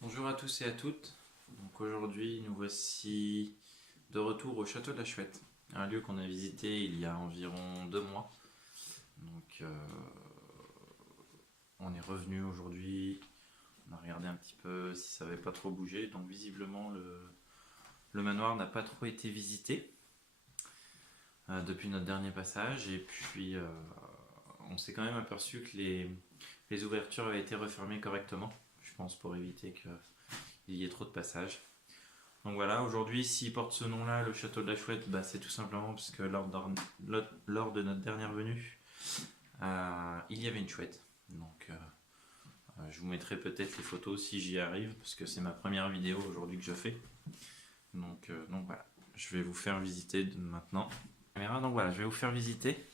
Bonjour à tous et à toutes. Donc aujourd'hui, nous voici de retour au château de la Chouette, un lieu qu'on a visité il y a environ 2 mois. Donc on est revenu aujourd'hui, on a regardé un petit peu si ça n'avait pas trop bougé. Donc visiblement le manoir n'a pas trop été visité depuis notre dernier passage. Et puis on s'est quand même aperçu que les ouvertures avaient été refermées correctement, je pense pour éviter qu'il y ait trop de passages. Donc voilà, aujourd'hui, s'il porte ce nom-là, le château de la Chouette, c'est tout simplement parce que lors de notre dernière venue, il y avait une chouette. Donc je vous mettrai peut-être les photos si j'y arrive, parce que c'est ma première vidéo aujourd'hui que je fais. Donc voilà, je vais vous faire visiter maintenant. Donc voilà, je vais vous faire visiter.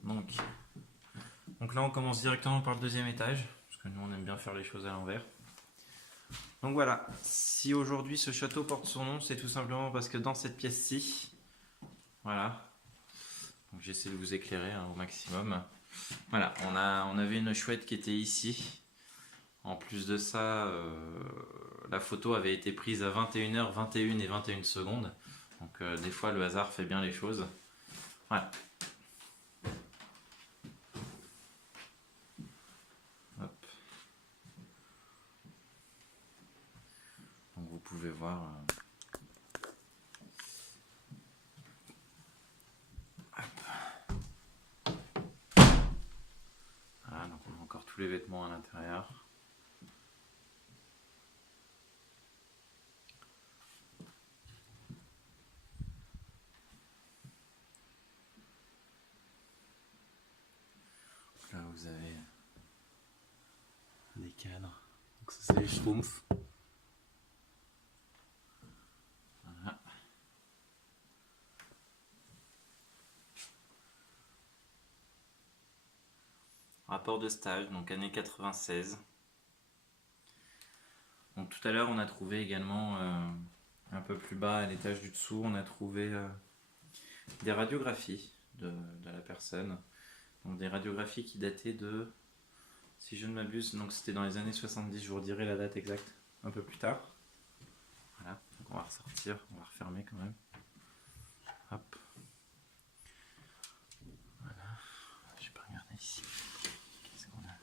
Donc là, on commence directement par le deuxième étage, parce que nous, on aime bien faire les choses à l'envers. Donc voilà, si aujourd'hui ce château porte son nom, c'est tout simplement parce que dans cette pièce-ci, voilà, donc j'essaie de vous éclairer au maximum. Voilà, on avait une chouette qui était ici. En plus de ça, la photo avait été prise à 21h, 21 et 21 secondes. Donc des fois le hasard fait bien les choses. Voilà. Hop. Donc vous pouvez voir. Voilà, donc on a encore tous les vêtements à l'intérieur. Là vous avez des cadres. Donc ça c'est les schtroumpfs. Voilà. Rapport de stage, donc année 96. Donc tout à l'heure on a trouvé également un peu plus bas à l'étage du dessous, on a trouvé des radiographies de la personne. Donc des radiographies qui dataient de, si je ne m'abuse, donc c'était dans les années 70, je vous redirai la date exacte un peu plus tard. Voilà, donc on va ressortir, on va refermer quand même. Hop. Voilà, je peux regarder ici. Qu'est-ce qu'on a?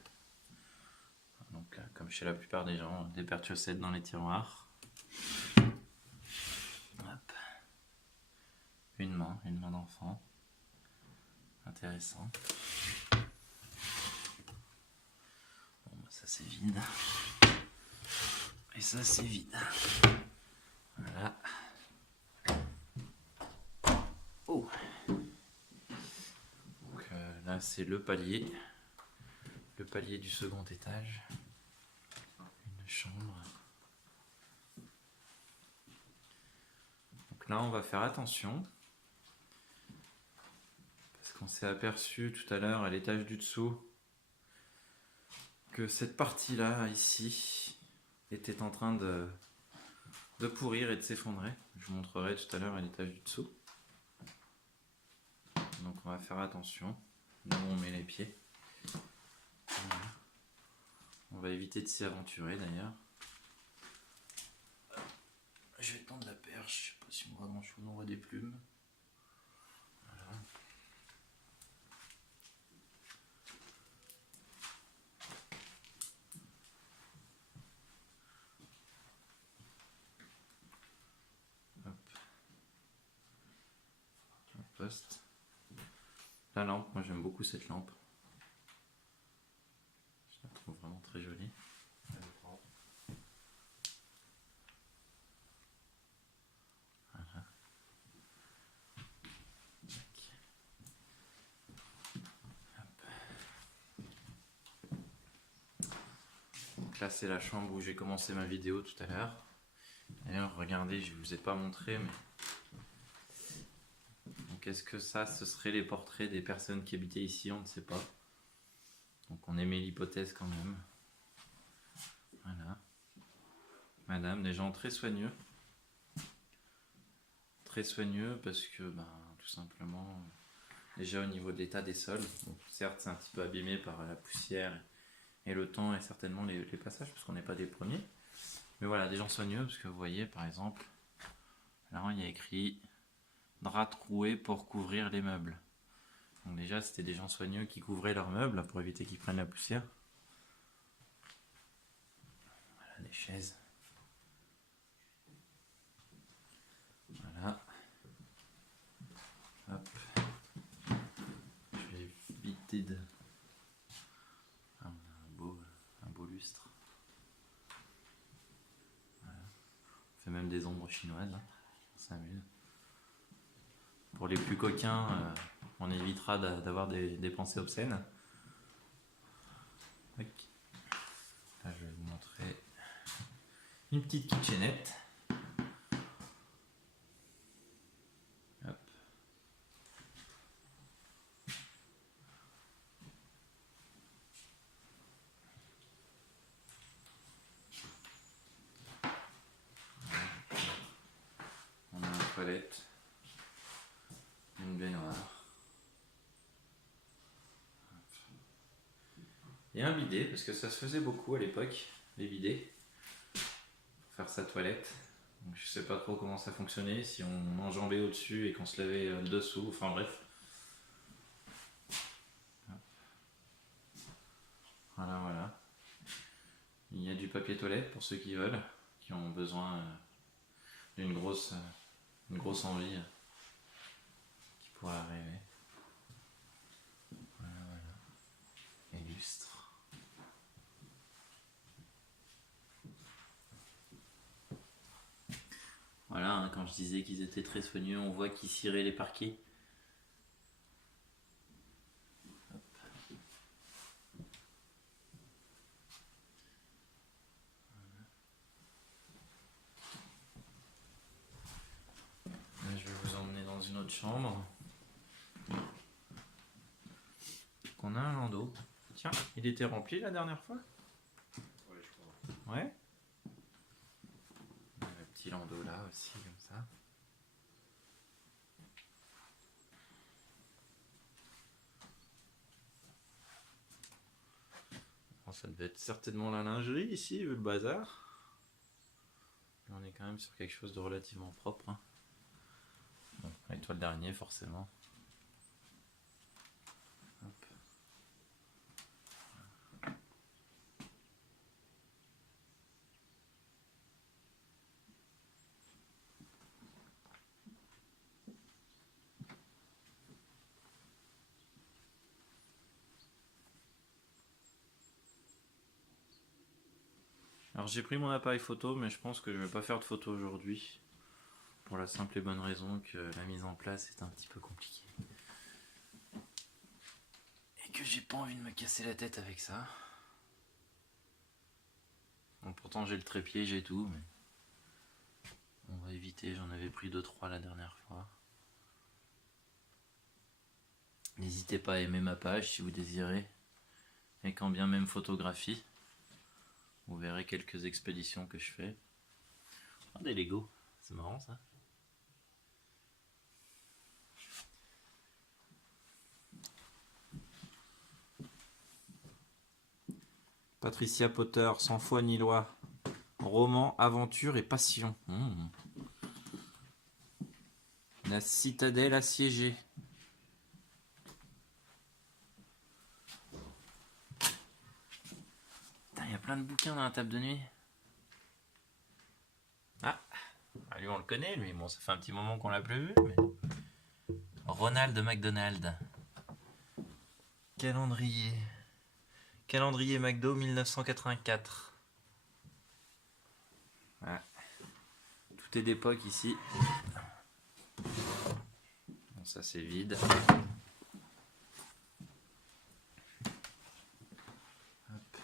Donc comme chez la plupart des gens, des paires de chaussettes dans les tiroirs. Hop. Une main d'enfant. Intéressant. Bon, ça c'est vide. Et ça c'est vide. Voilà. Oh. Donc là c'est le palier du second étage. Une chambre. Donc là on va faire attention. Parce qu'on s'est aperçu tout à l'heure à l'étage du dessous que cette partie-là, ici, était en train de pourrir et de s'effondrer. Je vous montrerai tout à l'heure à l'étage du dessous. Donc on va faire attention. Là où on met les pieds. Voilà. On va éviter de s'y aventurer d'ailleurs. Je vais tendre la perche. Je sais pas si on voit grand chose, on voit des plumes. Voilà. Poste. La lampe, moi j'aime beaucoup cette lampe. Je la trouve vraiment très jolie. Voilà. Donc là c'est la chambre où j'ai commencé ma vidéo tout à l'heure. D'ailleurs regardez, je vous ai pas montré mais donc est-ce que ça ce serait les portraits des personnes qui habitaient ici? On ne sait pas. Donc on émet l'hypothèse quand même. Voilà. Madame, des gens très soigneux. Très soigneux parce que tout simplement déjà au niveau de l'état des sols, bon, certes c'est un petit peu abîmé par la poussière et le temps et certainement les passages, parce qu'on n'est pas des premiers. Mais voilà, des gens soigneux, parce que vous voyez par exemple, là il y a écrit drap troué pour couvrir les meubles. Donc déjà c'était des gens soigneux qui couvraient leurs meubles pour éviter qu'ils prennent la poussière. Voilà des chaises. Voilà. Hop. Je vais éviter de... Ah, on a un beau lustre. Voilà. On fait même des ombres chinoises. Hein. On s'amuse. Pour les plus coquins, on évitera d'avoir des pensées obscènes. Là, je vais vous montrer une petite kitchenette. Hop. On a une toilette, une baignoire. Et un bidet, parce que ça se faisait beaucoup à l'époque, les bidets, pour faire sa toilette. Donc, je sais pas trop comment ça fonctionnait, si on enjambait au-dessus et qu'on se lavait le dessous, enfin bref. Voilà, voilà. Il y a du papier toilette pour ceux qui veulent, qui ont besoin d'une grosse envie qui pourrait arriver. Voilà, voilà. Et lustre. Voilà, hein, quand je disais qu'ils étaient très soigneux, on voit qu'ils ciraient les parquets. Là, je vais vous emmener dans une autre chambre. On a un landau. Tiens, il était rempli la dernière fois? Ouais, je crois. Ouais. On a le petit landau là aussi, comme ça. Bon, ça devait être certainement la lingerie ici, vu le bazar. Mais on est quand même sur quelque chose de relativement propre. Hein. Bon, et toi le dernier, forcément. Hop. Alors j'ai pris mon appareil photo, mais je pense que je vais pas faire de photo aujourd'hui. Pour la simple et bonne raison que la mise en place est un petit peu compliquée. Et que j'ai pas envie de me casser la tête avec ça. Bon, pourtant j'ai le trépied, j'ai tout, mais on va éviter, j'en avais pris 2-3 la dernière fois. N'hésitez pas à aimer ma page si vous désirez. Et quand bien même photographie. Vous verrez quelques expéditions que je fais. Ah, des Lego, c'est marrant ça. Patricia Potter, sans foi ni loi. Roman, aventure et passion. La citadelle assiégée. Putain, il y a plein de bouquins dans la table de nuit. Ah, lui on le connaît, lui. Bon, ça fait un petit moment qu'on l'a plus vu, mais... Ronald McDonald. Calendrier. Calendrier McDo 1984. Voilà. Tout est d'époque ici. Bon, ça c'est vide. Hop.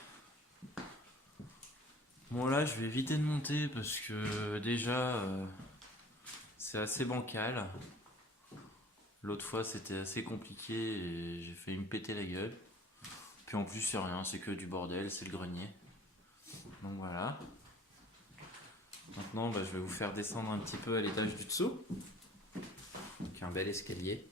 Bon là je vais éviter de monter parce que déjà c'est assez bancal. L'autre fois c'était assez compliqué et j'ai failli me péter la gueule. Puis en plus c'est rien, c'est que du bordel, c'est le grenier. Donc voilà. Maintenant je vais vous faire descendre un petit peu à l'étage du dessous. Donc un bel escalier.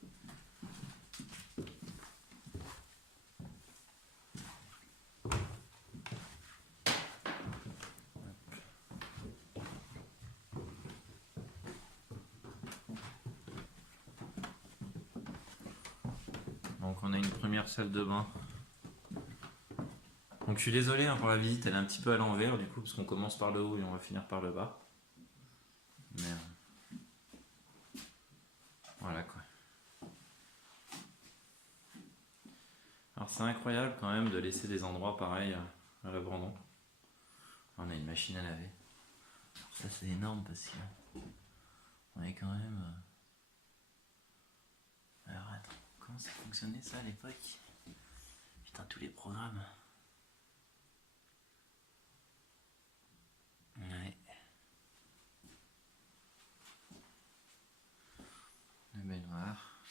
Donc on a une première salle de bain. Donc je suis désolé hein, pour la visite, elle est un petit peu à l'envers du coup, parce qu'on commence par le haut et on va finir par le bas. Mais voilà quoi. Alors c'est incroyable quand même de laisser des endroits pareils à l'abandon. On a une machine à laver. Alors ça c'est énorme parce que on est quand même... Alors attends, comment ça fonctionnait ça à l'époque? Putain, tous les programmes. Ouais. Le baignoire.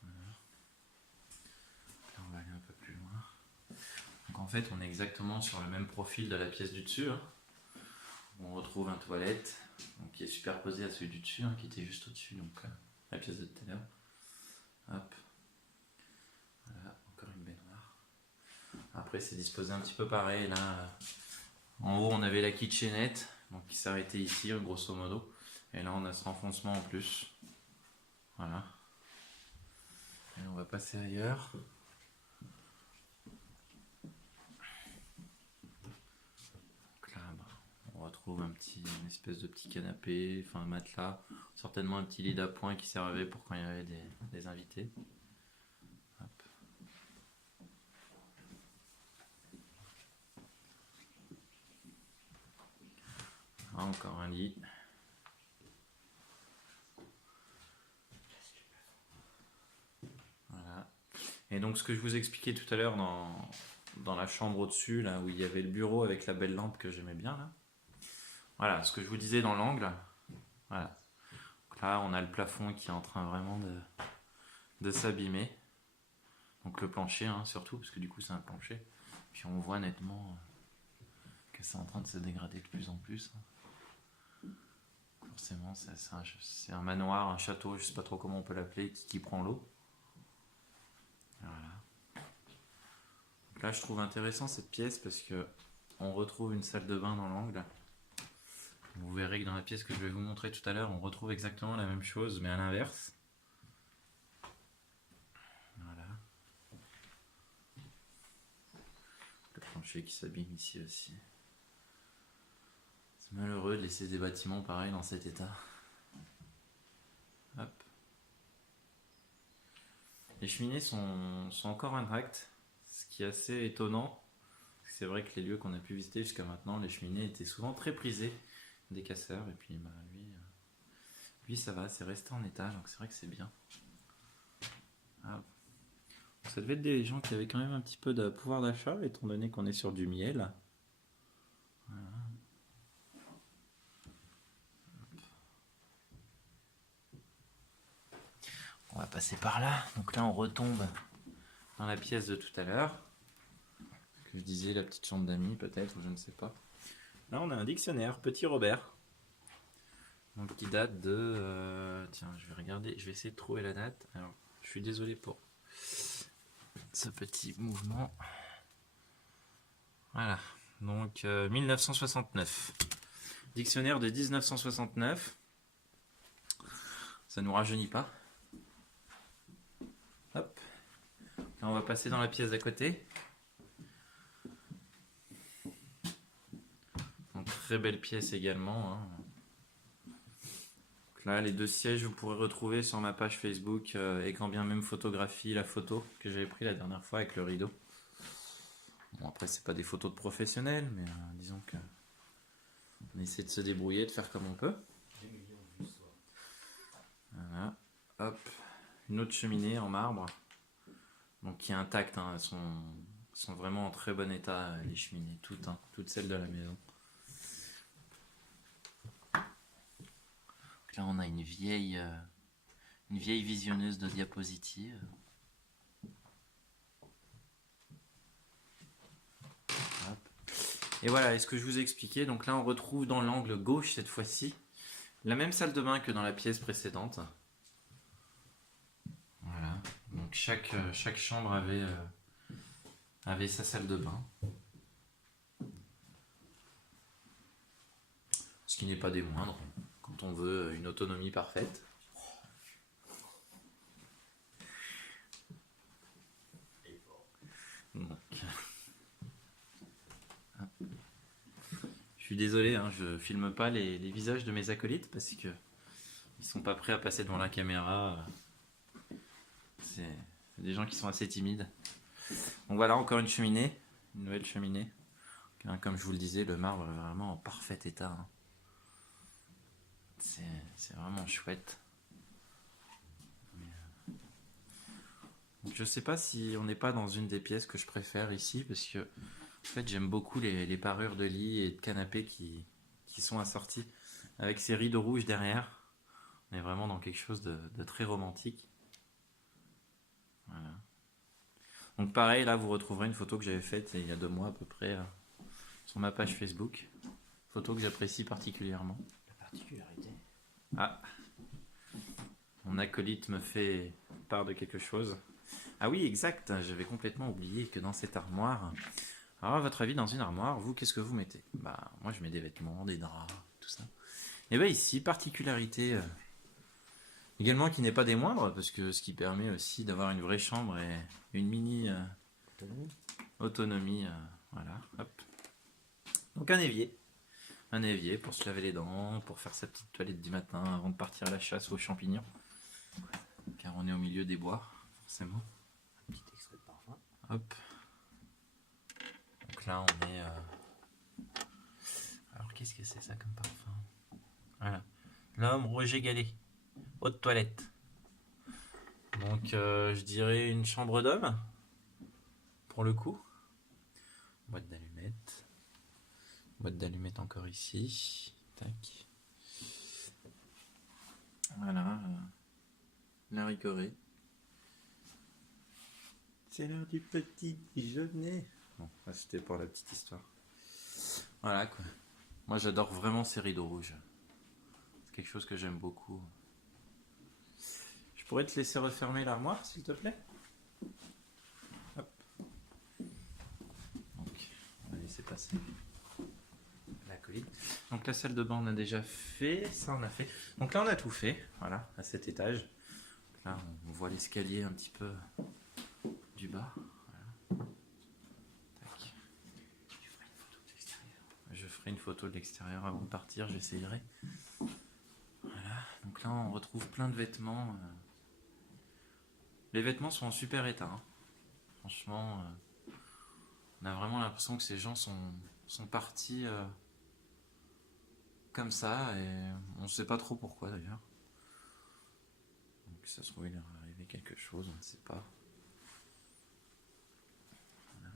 Voilà. Là on va aller un peu plus loin. Donc en fait on est exactement sur le même profil de la pièce du dessus. Hein. On retrouve un toilette donc, qui est superposé à celui du dessus, hein, qui était juste au-dessus, donc la pièce de tout à l'heure. Hop. Voilà, encore une baignoire. Après c'est disposé un petit peu pareil. Là, en haut on avait la kitchenette, donc qui s'arrêtait ici grosso modo. Et là on a ce renfoncement en plus. Voilà. Et on va passer ailleurs. Donc là, on retrouve une espèce de petit canapé, enfin un matelas, certainement un petit lit d'appoint qui servait pour quand il y avait des invités. Hop. Ah, encore un lit. Voilà. Et donc ce que je vous expliquais tout à l'heure dans la chambre au-dessus, là où il y avait le bureau avec la belle lampe que j'aimais bien là. Voilà, ce que je vous disais dans l'angle. Voilà. Donc là, on a le plafond qui est en train vraiment de s'abîmer. Donc le plancher, hein, surtout, parce que du coup c'est un plancher. Puis on voit nettement que c'est en train de se dégrader de plus en plus. Forcément, c'est un manoir, un château, je sais pas trop comment on peut l'appeler, qui prend l'eau. Voilà. Donc là, je trouve intéressant cette pièce parce que on retrouve une salle de bain dans l'angle. Vous verrez que dans la pièce que je vais vous montrer tout à l'heure, on retrouve exactement la même chose, mais à l'inverse. Voilà. Le plancher qui s'abîme ici aussi. C'est malheureux de laisser des bâtiments pareils dans cet état. Hop. Les cheminées sont encore intactes, ce qui est assez étonnant. C'est vrai que les lieux qu'on a pu visiter jusqu'à maintenant, les cheminées étaient souvent très prisées des casseurs. Et puis lui ça va, c'est resté en état, donc c'est vrai que c'est bien. Hop. Ça devait être des gens qui avaient quand même un petit peu de pouvoir d'achat, étant donné qu'on est sur du miel. Voilà. On va passer par là. Donc là, on retombe dans la pièce de tout à l'heure. Que je disais, la petite chambre d'amis, peut-être, ou je ne sais pas. Là, on a un dictionnaire, Petit Robert. Donc, qui date de... tiens, je vais regarder, je vais essayer de trouver la date. Alors, je suis désolé pour ce petit mouvement. Voilà. Donc, 1969. Dictionnaire de 1969. Ça nous rajeunit pas. Hop. Là, on va passer dans la pièce d'à côté. Donc, très belle pièce également. Hein. Donc là, les deux sièges, vous pourrez retrouver sur ma page Facebook et quand bien même photographie, la photo que j'avais prise la dernière fois avec le rideau. Bon, après, c'est pas des photos de professionnels, mais disons que on essaie de se débrouiller, de faire comme on peut. Voilà. Hop. Une autre cheminée en marbre. Donc qui est intacte, hein. Elles sont vraiment en très bon état, les cheminées, toutes, hein, toutes celles de la maison. Donc là on a une vieille visionneuse de diapositives. Hop. Et voilà, et ce que je vous ai expliqué, donc là on retrouve dans l'angle gauche cette fois-ci la même salle de bain que dans la pièce précédente. Voilà, donc chaque chambre avait sa salle de bain. Ce qui n'est pas des moindres, quand on veut une autonomie parfaite. Je suis désolé, hein, je filme pas les visages de mes acolytes parce que ils sont pas prêts à passer devant la caméra. C'est des gens qui sont assez timides. Donc voilà, encore une cheminée, une nouvelle cheminée. Comme je vous le disais, le marbre est vraiment en parfait état. Hein. C'est vraiment chouette. Donc, je sais pas si on n'est pas dans une des pièces que je préfère ici parce que en fait j'aime beaucoup les parures de lit et de canapé qui sont assorties avec ces rideaux rouges derrière. On est vraiment dans quelque chose de très romantique. Voilà. Donc pareil, là vous retrouverez une photo que j'avais faite il y a 2 mois à peu près sur ma page Facebook. Photo que j'apprécie particulièrement. La particularité. Ah, mon acolyte me fait part de quelque chose. Ah oui, exact, j'avais complètement oublié que dans cette armoire... Alors à votre avis, dans une armoire, vous, qu'est-ce que vous mettez? Bah, moi je mets des vêtements, des draps, tout ça. Et bah ici, particularité... également qui n'est pas des moindres, parce que ce qui permet aussi d'avoir une vraie chambre et une mini autonomie. Voilà, hop. Donc un évier. Un évier pour se laver les dents, pour faire sa petite toilette du matin avant de partir à la chasse aux champignons. Car on est au milieu des bois, forcément. Un petit extrait de parfum. Hop. Donc là on est... Alors qu'est-ce que c'est ça comme parfum? Voilà. L'homme Roger Gallet. Eau de toilette. Donc je dirais une chambre d'homme. Pour le coup. Boîte d'allumettes. Boîte d'allumettes encore ici. Tac. Voilà. La ricorée. C'est l'heure du petit déjeuner. Bon, là c'était pour la petite histoire. Voilà quoi. Moi j'adore vraiment ces rideaux rouges. C'est quelque chose que j'aime beaucoup. Je pourrais te laisser refermer l'armoire s'il te plaît? Hop. Donc, on va laisser passer la colite. Donc la salle de bain on a déjà fait, ça on a fait. Donc là on a tout fait, voilà, à cet étage. Là on voit l'escalier un petit peu du bas. Voilà. Tac. Je ferai une photo de l'extérieur avant de partir, j'essayerai. Voilà, donc là on retrouve plein de vêtements. Les vêtements sont en super état. Hein. Franchement, on a vraiment l'impression que ces gens sont partis comme ça et on ne sait pas trop pourquoi d'ailleurs. Donc ça se trouve il leur est arrivé quelque chose, on ne sait pas. Voilà.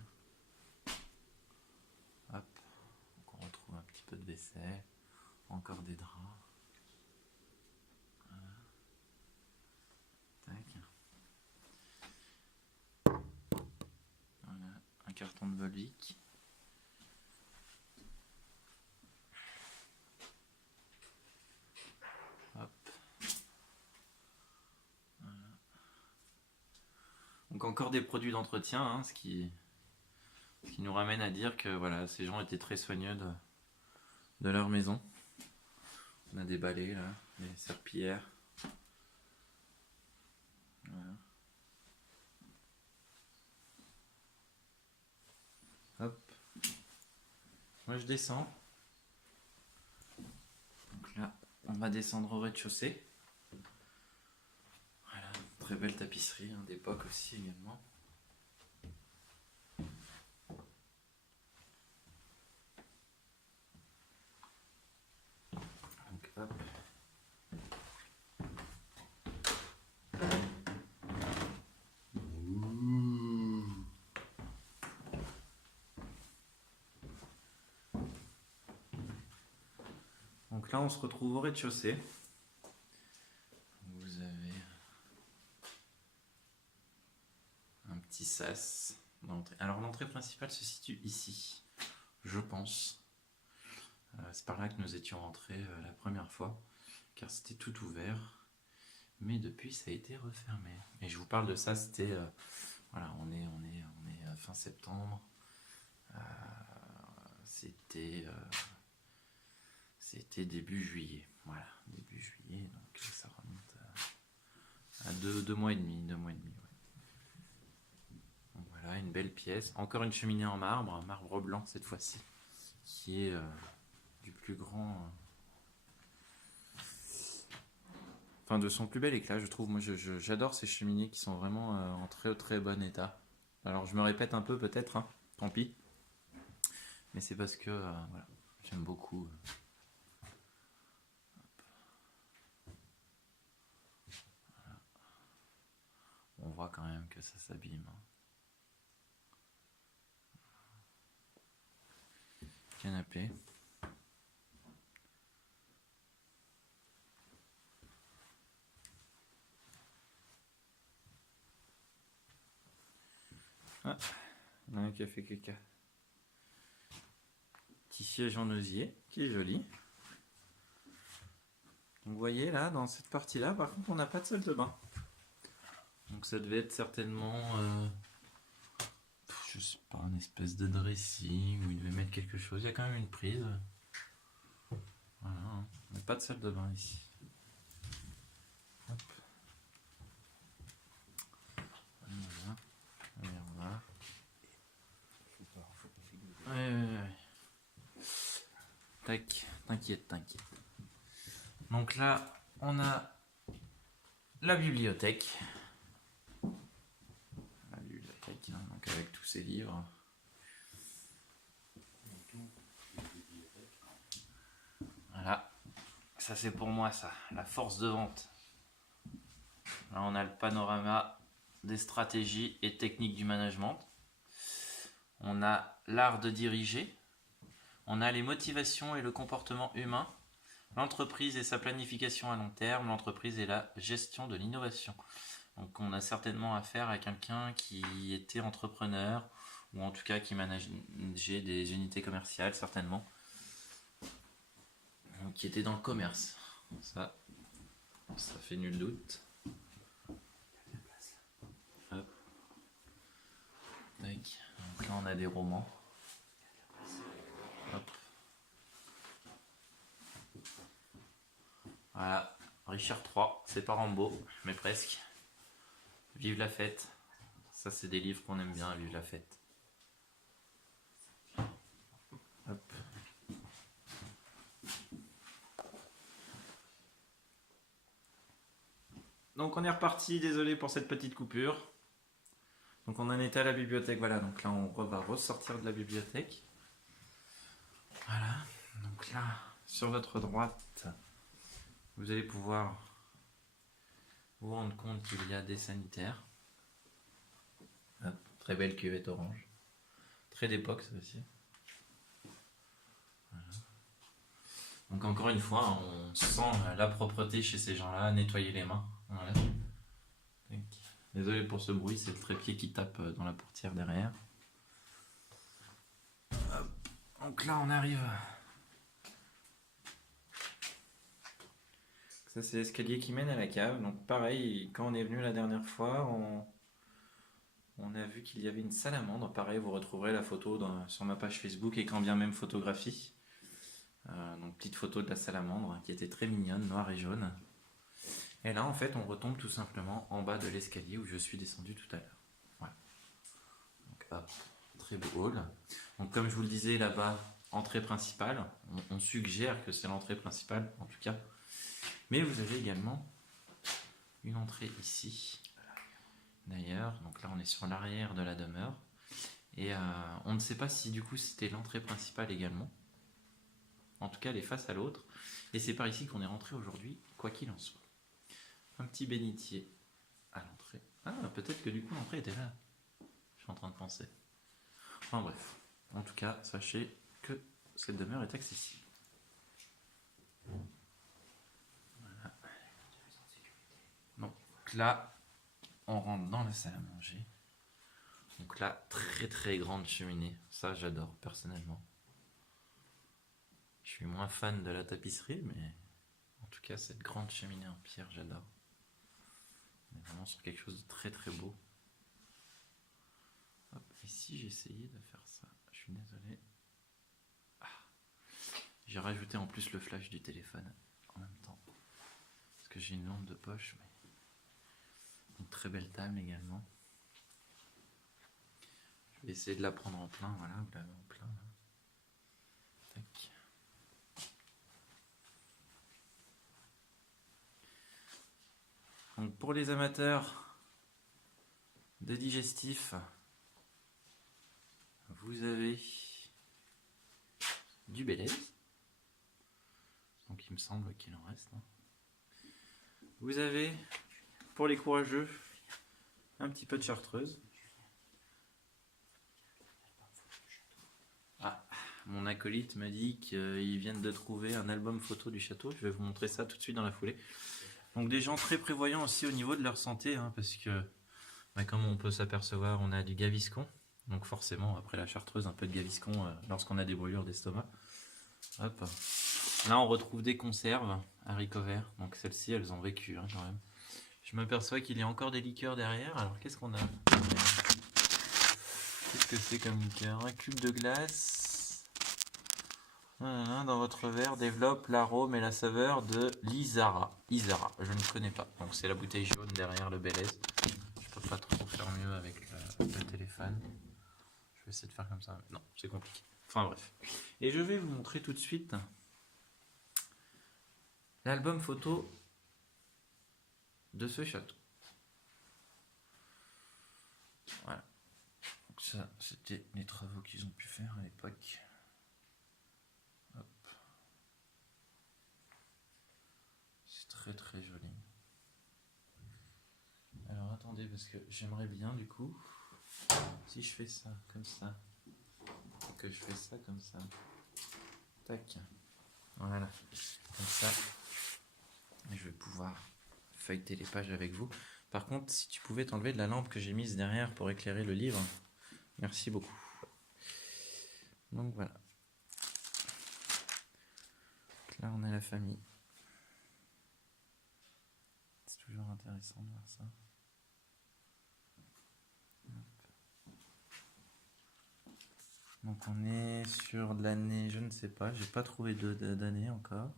Hop, donc on retrouve un petit peu de vaisselle, encore des draps. Voilà. Tac. Voilà, un carton de Volvic. Hop. Voilà. Donc encore des produits d'entretien, hein, ce qui nous ramène à dire que voilà, ces gens étaient très soigneux de leur maison. On a des balais là, des serpillères. Voilà. Hop. Moi je descends. Donc là, on va descendre au rez-de-chaussée. Voilà, très belle tapisserie, hein, d'époque aussi également. Donc hop. Donc là, on se retrouve au rez-de-chaussée. Vous avez un petit sas d'entrée. Alors l'entrée principale se situe ici, je pense. C'est par là que nous étions rentrés la première fois, car c'était tout ouvert. Mais depuis, ça a été refermé. Et je vous parle de ça, c'était... voilà, on est fin septembre. C'était début juillet. Voilà, début juillet. Donc ça remonte à 2 mois et demi. 2 mois et demi, ouais. Donc voilà, une belle pièce. Encore une cheminée en marbre, un marbre blanc cette fois-ci, qui est du plus grand. Enfin, de son plus bel éclat, je trouve. Moi, j'adore ces cheminées qui sont vraiment en très très bon état. Alors, je me répète un peu peut-être, hein, tant pis. Mais c'est parce que voilà, j'aime beaucoup. On voit quand même que ça s'abîme. Canapé. Ah, il y en a un qui a fait caca. Petit siège en osier, qui est joli. Donc vous voyez là, dans cette partie-là, par contre, on n'a pas de salle de bain. Donc ça devait être certainement, je sais pas, une espèce de dressing où il devait mettre quelque chose. Il y a quand même une prise. Voilà, hein. On n'a pas de salle de bain ici. Hop. Voilà. Allez, on va. Ouais. Tac, t'inquiète. Donc là, on a la bibliothèque. Hein, donc avec tous ces livres. Voilà. Ça c'est pour moi ça, la force de vente. Là on a le panorama des stratégies et techniques du management. On a l'art de diriger. On a les motivations et le comportement humain. L'entreprise et sa planification à long terme. L'entreprise et la gestion de l'innovation. Donc on a certainement affaire à quelqu'un qui était entrepreneur ou en tout cas qui manageait des unités commerciales certainement. Donc, qui était dans le commerce. Ça fait nul doute. Hop. Tac. Donc là on a des romans. Hop. Voilà. Richard III, c'est pas Rambo, mais presque. Vive la fête. Ça c'est des livres qu'on aime bien, Vive la fête. Hop. Donc on est reparti, désolé pour cette petite coupure. Donc on en était à la bibliothèque, voilà. Donc là on va ressortir de la bibliothèque. Voilà. Donc là, sur votre droite, vous allez pouvoir vous rendre compte qu'il y a des sanitaires. Hop, très belle cuvette orange. Très d'époque ça aussi. Voilà. Donc encore une fois, on sent la propreté chez ces gens-là, nettoyer les mains. Voilà. Désolé pour ce bruit, c'est le trépied qui tape dans la portière derrière. Hop. Donc là on arrive. Ça c'est l'escalier qui mène à la cave. Donc pareil, quand on est venu la dernière fois, on a vu qu'il y avait une salamandre. Pareil, vous retrouverez la photo sur ma page Facebook et quand bien même photographie. Donc petite photo de la salamandre qui était très mignonne, noire et jaune. Et là en fait on retombe tout simplement en bas de l'escalier où je suis descendu tout à l'heure. Voilà. Donc hop, très beau hall. Donc comme je vous le disais là-bas, entrée principale. On suggère que c'est l'entrée principale en tout cas. Mais vous avez également une entrée ici. D'ailleurs, donc là on est sur l'arrière de la demeure. Et on ne sait pas si du coup c'était l'entrée principale également. En tout cas, elle est face à l'autre. Et c'est par ici qu'on est rentré aujourd'hui, quoi qu'il en soit. Un petit bénitier à l'entrée. Ah, peut-être que du coup l'entrée était là. Je suis en train de penser. Enfin bref. En tout cas, sachez que cette demeure est accessible. Voilà. Donc là, on rentre dans la salle à manger. Donc là, très très grande cheminée. Ça, j'adore personnellement. Je suis moins fan de la tapisserie, mais en tout cas, cette grande cheminée en pierre, j'adore. On est vraiment sur quelque chose de très très beau. Hop, et si j'essayais de faire ça, je suis désolé. Ah, j'ai rajouté en plus le flash du téléphone en même temps. Parce que j'ai une lampe de poche, mais... Donc très belle table également. Je vais essayer de la prendre en plein, voilà, vous l'avez en plein là. Tac. pour les amateurs de digestif, vous avez du Bélez. Donc il me semble qu'il en reste. Vous avez, pour les courageux, un petit peu de chartreuse. Ah, mon acolyte m'a dit qu'ils viennent de trouver un album photo du château. Je vais vous montrer ça tout de suite dans la foulée. Donc des gens très prévoyants aussi au niveau de leur santé, hein, parce que comme on peut s'apercevoir, on a du gaviscon. Donc forcément, après la chartreuse, un peu de gaviscon lorsqu'on a des brûlures d'estomac. Hop. Là, on retrouve des conserves, haricots verts. Donc celles-ci, elles ont vécu hein, quand même. Je m'aperçois qu'il y a encore des liqueurs derrière. Alors qu'est-ce qu'on a? Qu'est-ce que c'est comme liqueur? Un cube de glace. Dans votre verre développe l'arôme et la saveur de l'Isara. Isara, je ne connais pas. Donc c'est la bouteille jaune derrière le Bélez. Je peux pas trop faire mieux avec le téléphone. Je vais essayer de faire comme ça. Non, c'est compliqué. Enfin bref. Et je vais vous montrer tout de suite l'album photo de ce château. Voilà. Donc ça, c'était les travaux qu'ils ont pu faire à l'époque. Hop. C'est très très joli. Alors attendez, parce que j'aimerais bien du coup, si je fais ça comme ça, que je fais ça comme ça, tac, voilà, comme ça, et je vais pouvoir feuilleter les pages avec vous. Par contre, si tu pouvais t'enlever de la lampe que j'ai mise derrière pour éclairer le livre, merci beaucoup. Donc voilà. Là, on a la famille. C'est toujours intéressant de voir ça. Donc on est sur de l'année, je ne sais pas, j'ai pas trouvé d'année encore.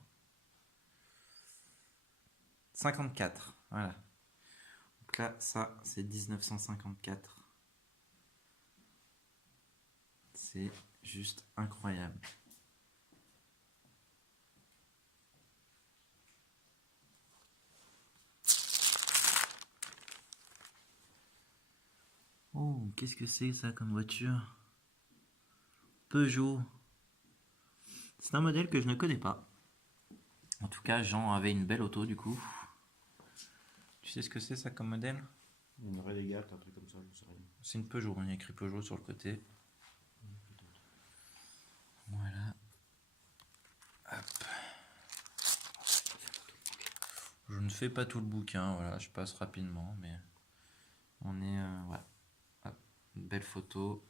54, voilà. Donc là, ça, c'est 1954. C'est juste incroyable. Oh, qu'est-ce que c'est ça comme voiture? Peugeot. C'est un modèle que je ne connais pas. En tout cas, Jean avait une belle auto du coup. Tu sais ce que c'est ça comme modèle? Une relégate, un truc comme ça, je sais rien. C'est une Peugeot, il y a écrit Peugeot sur le côté. Voilà. Hop. Je ne fais pas tout le bouquin, voilà, je passe rapidement, mais on est... ouais. Hop. Une belle photo.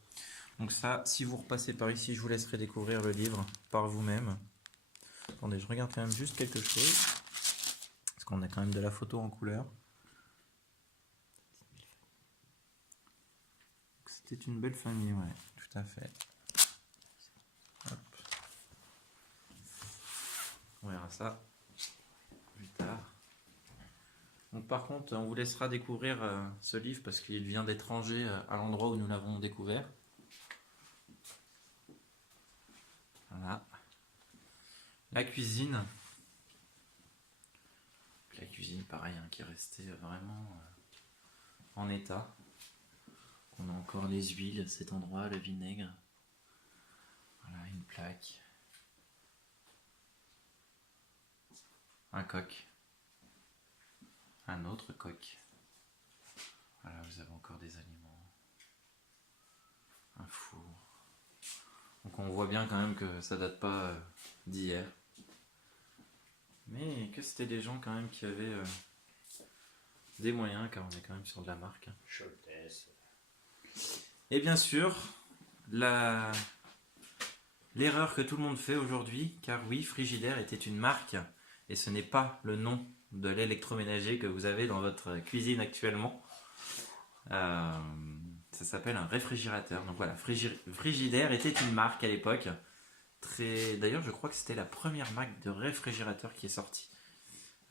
Donc ça, si vous repassez par ici, je vous laisserai découvrir le livre par vous-même. Attendez, je regarde quand même juste quelque chose. Parce qu'on a quand même de la photo en couleur. C'était une belle famille, ouais, tout à fait. Hop. On verra ça plus tard. Donc par contre, on vous laissera découvrir ce livre parce qu'il vient d'être rangé à l'endroit où nous l'avons découvert. Voilà. La cuisine. La cuisine, pareil, hein, qui est restée vraiment en état. On a encore les huiles, cet endroit, le vinaigre. Voilà, une plaque. Un coq. Un autre coq. Voilà, vous avez encore des aliments. Un four. Donc on voit bien quand même que ça date pas d'hier. Mais que c'était des gens quand même qui avaient des moyens, car on est quand même sur de la marque. Schultes. Et bien sûr, l'erreur que tout le monde fait aujourd'hui, car oui, Frigidaire était une marque, et ce n'est pas le nom de l'électroménager que vous avez dans votre cuisine actuellement. Ça s'appelle un réfrigérateur. Donc voilà, Frigidaire était une marque à l'époque. D'ailleurs, je crois que c'était la première marque de réfrigérateur qui est sortie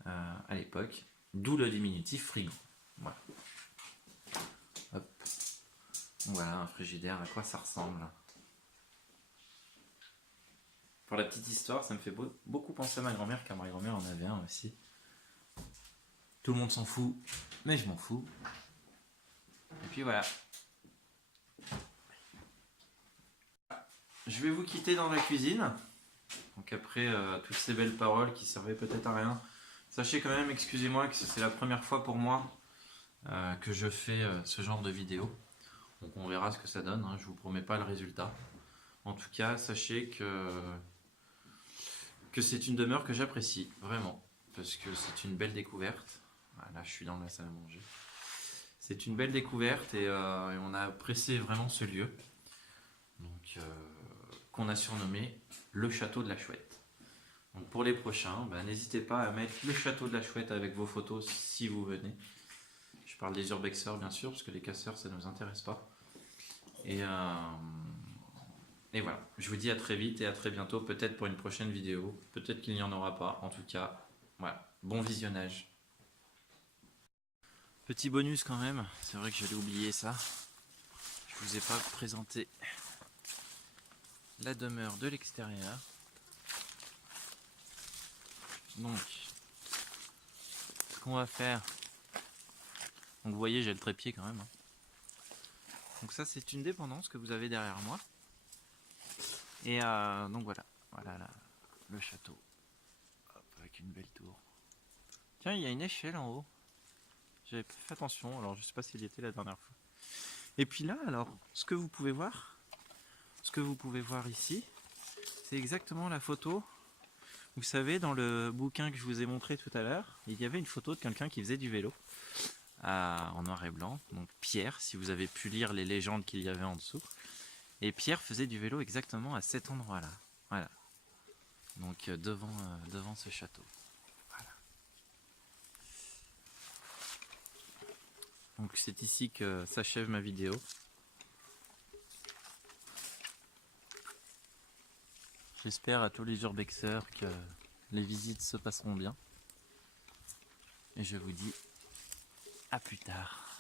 à l'époque. D'où le diminutif frigo. Voilà. Hop. Voilà, un frigidaire, à quoi ça ressemble? Pour la petite histoire, ça me fait beaucoup penser à ma grand-mère, car ma grand-mère en avait un aussi. Tout le monde s'en fout, mais je m'en fous. Et puis voilà. Je vais vous quitter dans la cuisine. Donc après toutes ces belles paroles qui servaient peut-être à rien, sachez quand même, excusez-moi, que c'est la première fois pour moi que je fais ce genre de vidéo. Donc on verra ce que ça donne, hein. Je vous promets pas le résultat. En tout cas, sachez que c'est une demeure que j'apprécie, vraiment. Parce que c'est une belle découverte. Là, je suis dans la salle à manger. C'est une belle découverte et on a apprécié vraiment ce lieu. Donc, qu'on a surnommé le château de la Chouette. Donc pour les prochains, n'hésitez pas à mettre le château de la Chouette avec vos photos si vous venez. Je parle des urbexeurs bien sûr, parce que les casseurs ça ne nous intéresse pas. Et voilà, je vous dis à très vite et à très bientôt, peut-être pour une prochaine vidéo, peut-être qu'il n'y en aura pas, en tout cas, voilà, bon visionnage. Petit bonus quand même, c'est vrai que j'allais oublier ça, je vous ai pas présenté la demeure de l'extérieur. Donc, ce qu'on va faire, donc vous voyez j'ai le trépied quand même, hein. Donc ça c'est une dépendance que vous avez derrière moi. Et donc voilà, là, le château. Hop, avec une belle tour. Tiens, il y a une échelle en haut. J'avais pas fait attention, alors je sais pas s'il y était la dernière fois. Et puis là, alors, ce que vous pouvez voir ici, c'est exactement la photo. Vous savez, dans le bouquin que je vous ai montré tout à l'heure, il y avait une photo de quelqu'un qui faisait du vélo en noir et blanc. Donc Pierre, si vous avez pu lire les légendes qu'il y avait en dessous. Et Pierre faisait du vélo exactement à cet endroit-là. Voilà. Donc devant ce château. Voilà. Donc c'est ici que s'achève ma vidéo. J'espère à tous les urbexeurs que les visites se passeront bien. Et je vous dis à plus tard.